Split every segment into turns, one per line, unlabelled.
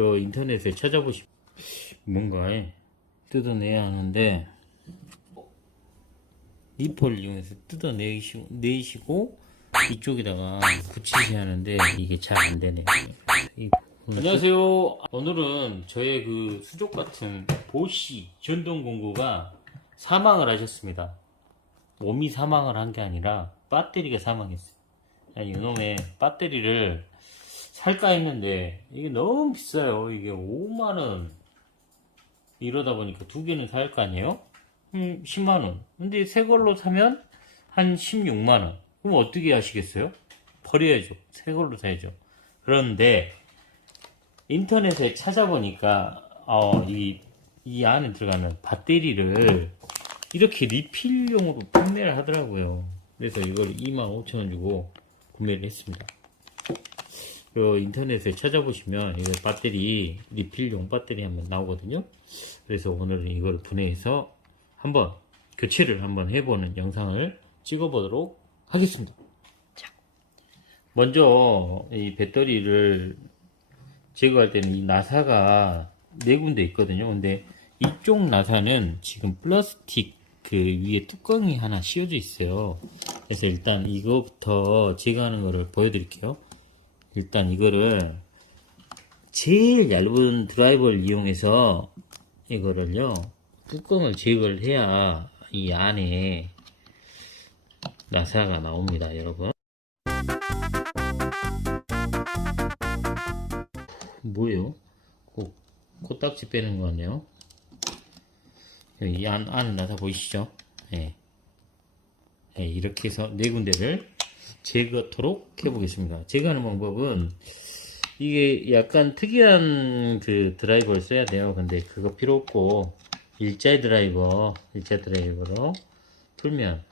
요 인터넷에 찾아보시면 뭔가에 뜯어내야 하는데 니퍼를 이용해서 뜯어내시고 내시고 이쪽에다가 붙이셔야 하는데 이게 잘 안 되네요. 이 부분을 안녕하세요. 오늘은 저의 그 수족 같은 보시 전동 공구가 사망을 하셨습니다. 몸이 사망을 한 게 아니라 배터리가 사망했어요. 이놈의 배터리를 살까 했는데 이게 너무 비싸요. 이게 5만 원. 이러다 보니까 두 개는 살 거 아니에요? 음, 10만 원. 근데 새 걸로 사면 한 16만 원. 그럼 어떻게 하시겠어요? 버려야죠. 새 걸로 사야죠. 그런데 인터넷에 찾아보니까 어, 이, 이 안에 들어가는 배터리를 이렇게 리필용으로 판매를 하더라고요. 그래서 이걸 25,000원 주고 구매를 했습니다. 그 인터넷에 찾아보시면 이거 배터리 리필용 배터리 한번 나오거든요. 그래서 오늘은 이걸 분해해서 한번 교체를 한번 해보는 영상을 찍어보도록 하겠습니다. 자, 먼저 이 배터리를 제거할 때는 이 나사가 네 군데 있거든요. 근데 이쪽 나사는 지금 플라스틱 그 위에 뚜껑이 하나 씌워져 있어요. 그래서 일단 이거부터 제거하는 거를 보여드릴게요. 일단 이거를 제일 얇은 드라이버를 이용해서 이거를요 뚜껑을 제거를 해야 이 안에 나사가 나옵니다 여러분 뭐예요? 코, 코딱지 빼는 거 같네요 이 안, 안 나사 보이시죠? 예. 예, 이렇게 해서 네 군데를 제거토록 해보겠습니다. 제거하는 방법은 이게 약간 특이한 그 드라이버를 써야 돼요. 근데 그거 필요 없고 일자 드라이버, 일자 드라이버로 풀면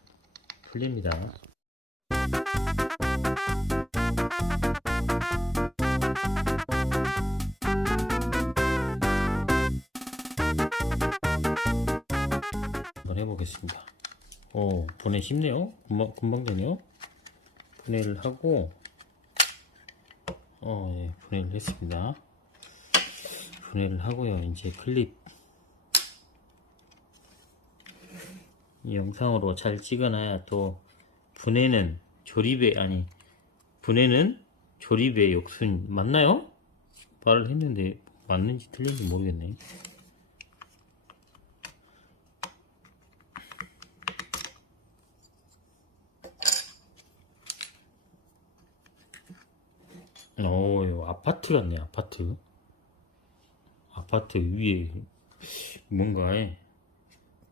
풀립니다. 한번 해보겠습니다. 오, 분해 쉽네요. 금방, 금방 되네요. 분해를 하고, 어, 예, 분해를 했습니다. 분해를 하고요. 이제 클립. 이 영상으로 잘 찍어놔야 또, 분해는 조립의, 아니, 분해는 조립의 역순, 맞나요? 말을 했는데, 맞는지 틀린지 모르겠네. 오, 이거 아파트 같네, 아파트. 아파트 위에 뭔가에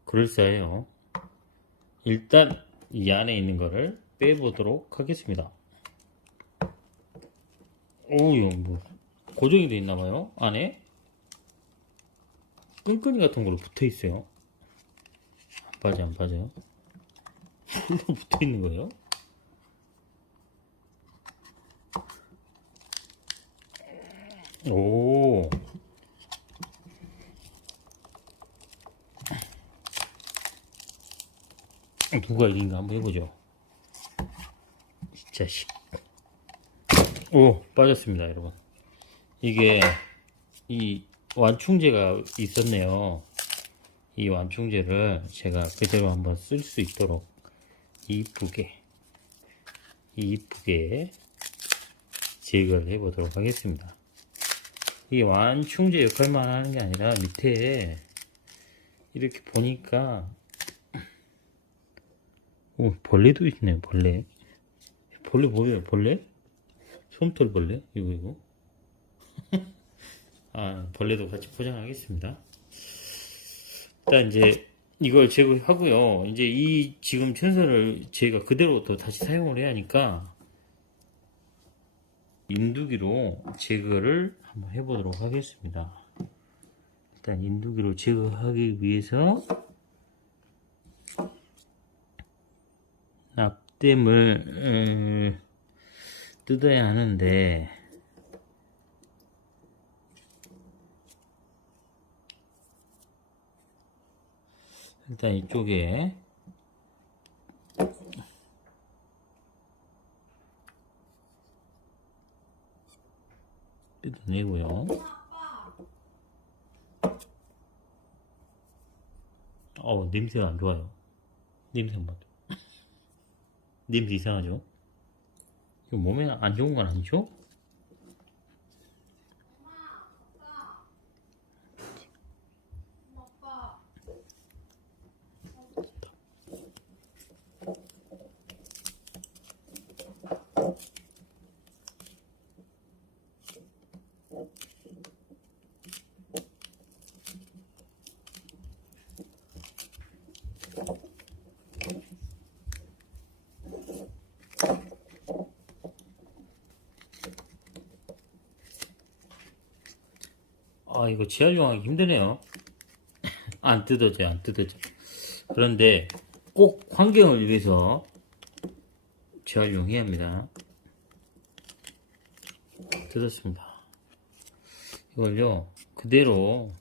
그럴싸해요. 일단 이 안에 있는 거를 빼보도록 하겠습니다. 오, 이거 뭐 고정이 돼 있나봐요, 안에. 끈끈이 같은 걸로 붙어 있어요. 안 빠져, 안 빠져요. 풀로 붙어 있는 거예요. 오. 누가 이긴가 한번 해보죠. 이 자식. 오, 빠졌습니다, 여러분. 이게, 이 완충제가 있었네요. 이 완충제를 제가 그대로 한번 쓸 수 있도록 이쁘게, 이쁘게 제거를 해보도록 하겠습니다. 이 완충제 역할만 하는 게 아니라 밑에 이렇게 보니까 오, 벌레도 있네요 벌레. 벌레 뭐예요? 벌레? 솜털 벌레? 이거 이거? 아 벌레도 같이 포장하겠습니다. 일단 이제 이걸 제거하고요. 이제 이 지금 천선을 제가 그대로 또 다시 사용을 해야 하니까 인두기로 제거를 한번 해보도록 하겠습니다. 일단 인두기로 제거하기 위해서 납땜을 음, 뜯어야 하는데 일단 이쪽에 삐도 내고요. 어 냄새가 안 좋아요. 냄새 안 맞죠 냄새 이상하죠? 이거 몸에 안 좋은 건 아니죠? 아, 이거 재활용하기 힘드네요. 안 뜯어져요, 안 뜯어져. 그런데 꼭 환경을 위해서 재활용해야 합니다. 뜯었습니다. 이걸요, 그대로,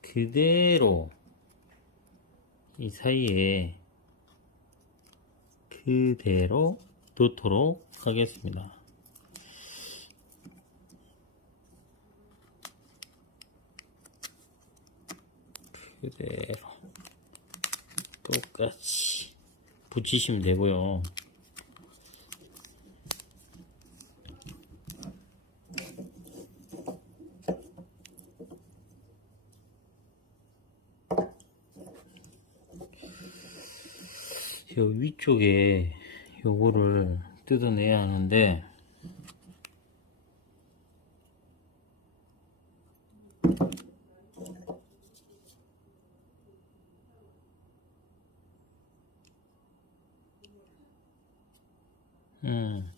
그대로 이 사이에 그대로 놓도록 하겠습니다. 그대로 똑같이 붙이시면 되고요. 요 위쪽에 요거를 뜯어내야 하는데 음.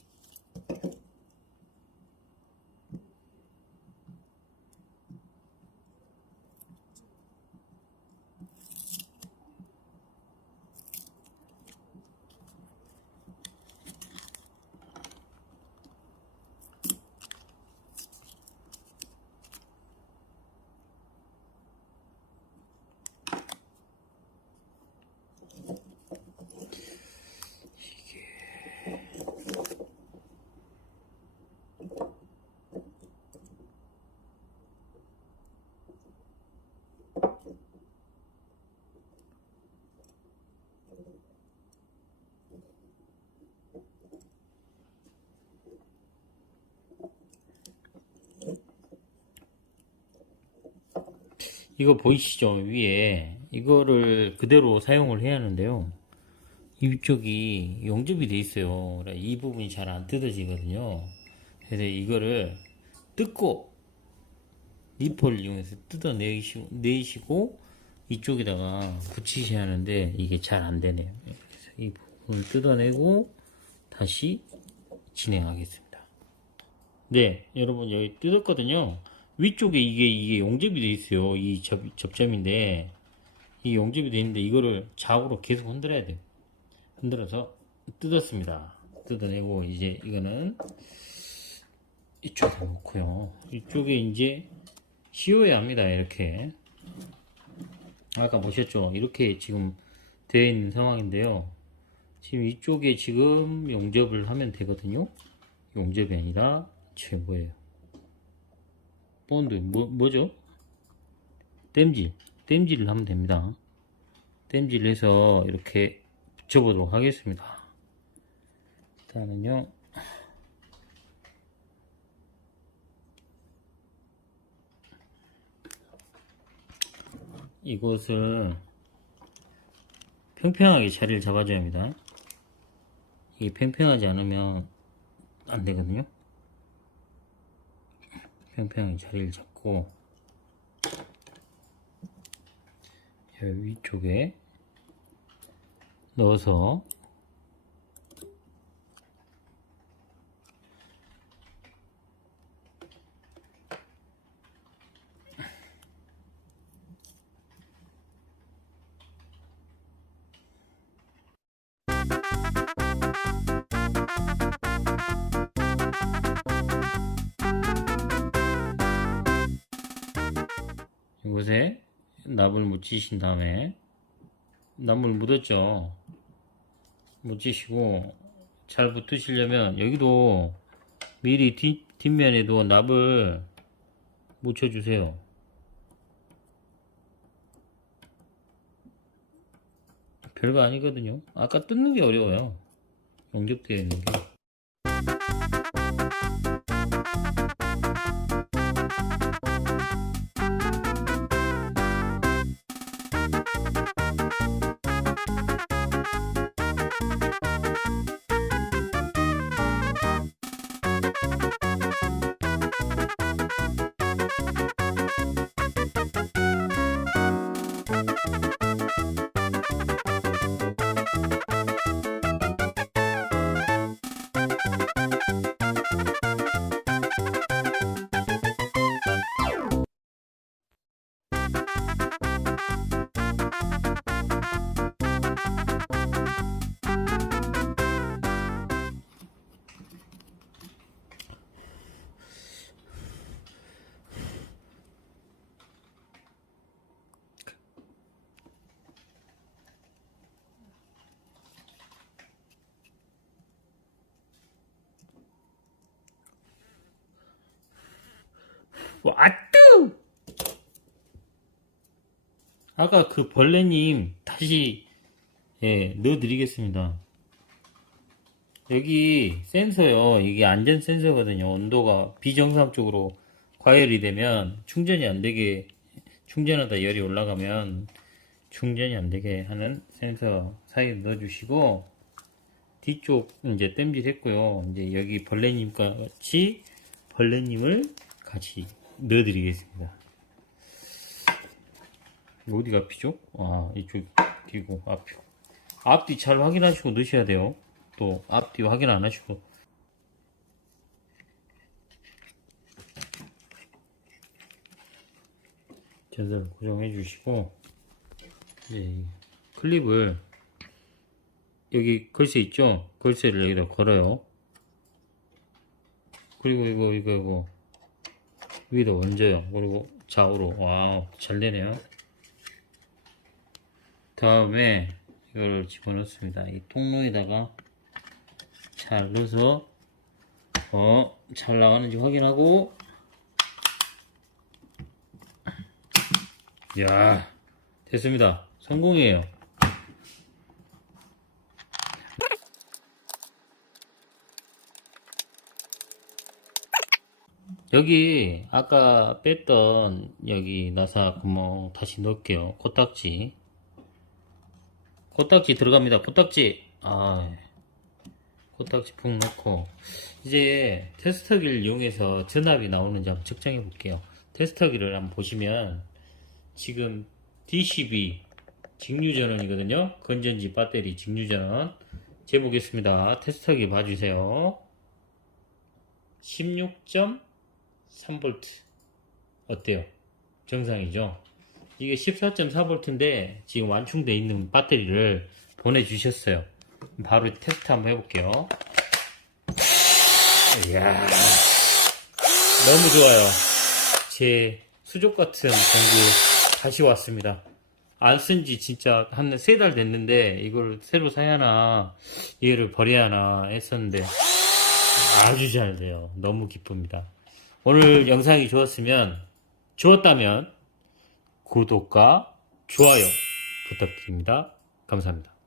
이거 보이시죠? 위에 이거를 그대로 사용을 해야 하는데요. 이 위쪽이 용접이 돼 있어요. 이 부분이 잘 안 뜯어지거든요. 그래서 이거를 뜯고 니퍼를 이용해서 뜯어내시고 내시고 이쪽에다가 붙이셔야 하는데 이게 잘 안 되네요. 그래서 이 부분을 뜯어내고 다시 진행하겠습니다. 네, 여러분 여기 뜯었거든요. 위쪽에 이게 이게 용접이 돼 있어요. 이 접, 접점인데 이 용접이 돼 있는데 이거를 좌우로 계속 흔들어야 돼요. 흔들어서 뜯었습니다. 뜯어내고 이제 이거는 이쪽에 놓고요. 이쪽에 이제 씌워야 합니다. 이렇게 아까 보셨죠? 이렇게 지금 되어 있는 상황인데요. 지금 이쪽에 지금 용접을 하면 되거든요. 용접이 아니라 제 뭐예요? 본드 뭐, 뭐죠? 땜질 땜질을 하면 됩니다. 땜질을 해서 이렇게 붙여보도록 하겠습니다. 일단은요. 이것을 평평하게 자리를 잡아줘야 합니다. 이게 평평하지 않으면 안 되거든요 평평하게 자리를 잡고 위쪽에 넣어서 이곳에 납을 묻히신 다음에 납을 묻었죠 묻히시고 잘 붙으시려면 여기도 미리 뒷, 뒷면에도 납을 묻혀주세요 별거 아니거든요. 아까 뜯는 게 어려워요. 연결되어 있는 게. 왔뚜! 아까 그 벌레님 다시 예, 넣어드리겠습니다. 여기 센서요. 이게 안전 센서거든요. 온도가 비정상적으로 과열이 되면 충전이 안 되게 충전하다 열이 올라가면 충전이 안 되게 하는 센서 사이에 넣어주시고 뒤쪽 이제 땜질 했고요. 이제 여기 벌레님과 같이 벌레님을 같이 넣어드리겠습니다. 어디가 앞이죠? 아, 이쪽 뒤고 앞이요. 앞뒤 잘 확인하시고 넣으셔야 돼요. 또 앞뒤 확인 안 하시고 전선 고정해 주시고 이제 이 클립을 여기 걸쇠 있죠? 걸쇠를 여기다 걸어요. 그리고 이거 이거 이거 위에다 얹어요. 그리고 좌우로 와우 잘 되네요. 다음에 이거를 집어넣습니다. 이 통로에다가 잘 넣어서 어 잘 나가는지 확인하고 야 됐습니다. 성공이에요. 여기 아까 뺐던 여기 나사 구멍 다시 넣을게요. 코딱지. 코딱지 들어갑니다. 코딱지. 아, 코딱지 푹 넣고 이제 테스터기를 이용해서 전압이 나오는지 한번 측정해 볼게요. 테스터기를 한번 보시면 지금 DCB 직류전원이거든요. 건전지 배터리 직류전원 재보겠습니다. 테스터기 봐주세요. 16.3V 어때요? 정상이죠? 이게 14.4V인데 지금 완충되어 있는 배터리를 보내주셨어요. 바로 테스트 한번 해볼게요. 이야, 너무 좋아요. 제 수족 같은 공구 다시 왔습니다. 안 쓴 지 진짜 한 세 달 됐는데 이걸 새로 사야 하나 얘를 버려야 하나 했었는데 아주 잘 돼요. 너무 기쁩니다. 오늘 영상이 좋았으면 좋았다면 구독과 좋아요 부탁드립니다. 감사합니다.